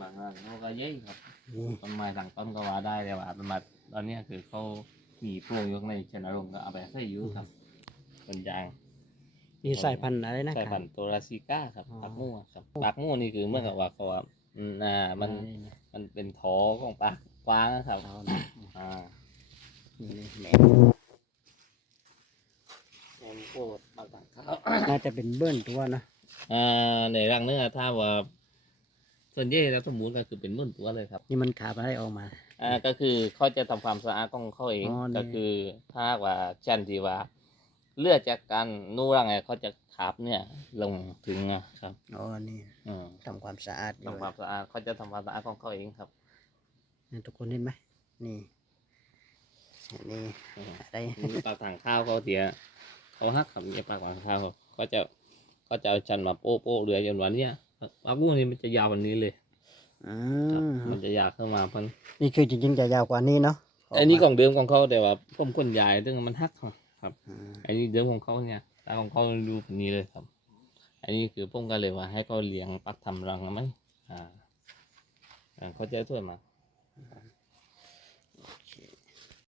บางอันเขาก็เย้ยครับนี่ต้นไม้ต่างต้นก็ว่าได้แต่ว่าต้นไม้ตอนเนี้ยคือเขามีโพรงอยกในชนรงค์ก็เอาไปใส่อยูครับเป็นยางนี่สายพันธุ์อะไรนะใช่พันธุ์ตัวราซิก้าครับอ๋อปากมู่ครับปากมู่นี่คือเมื่อกับว่าเขาว่าอืมอ่ามันนี่นี่มันเป็นถอของปลากกว้างนะครับเอานะอ่านี่นี่แหมแมนพวกปลาต่างข้าวน่าจะเป็นเบิ้ลตัวนะอ่าในรังเนื้อถ้าว่า ส่วนใหญ่แล้วสมมุติก็คือเป็นหมื่นตัวเลยครับ นี่มันขาบอะไรออกมา อ่าก็คือเขาจะทำความสะอาดของเขาเอง อ๋อนี่ ก็คือถ้าหากว่าชันที่ว่าเลือดจากการนู่รังไงเขาจะขาบเนี่ยลงถึงนะครับอ๋อนี่อืมทำความสะอาดอยู่ทำความสะอาดเขาจะทำความสะอาดของเขาเองครับ นี่ทุกคนเห็นไหมนี่นี่อืมอะไรนี่ปากถังข้าวเขาเสียเขาหักครับนี่ปากถังข้าวเขาเขาจะเขาจะเอาชันมาโป๊ะโป๊ะเรือจนวันเนี้ย ปากพวกนี้มันจะยาววันนี้เลยอืครับมมันจะยาวขึ้นมาเพันนี่คือจริงๆจะยาวกว่านี้เนาะอันนี้ของเดิมของเขาแต่ว่าผมคนใหญ่ซึ่งมันหักครับอืมอันนี้เดิมของเขาเนี่ยตาของเขาดูแบบนี้เลยครับ อันนี้คือผมก็เลยว่าให้เขาเลี้ยงปักทำรังนะไหมอ่าอ่าเขาจะช่วยมา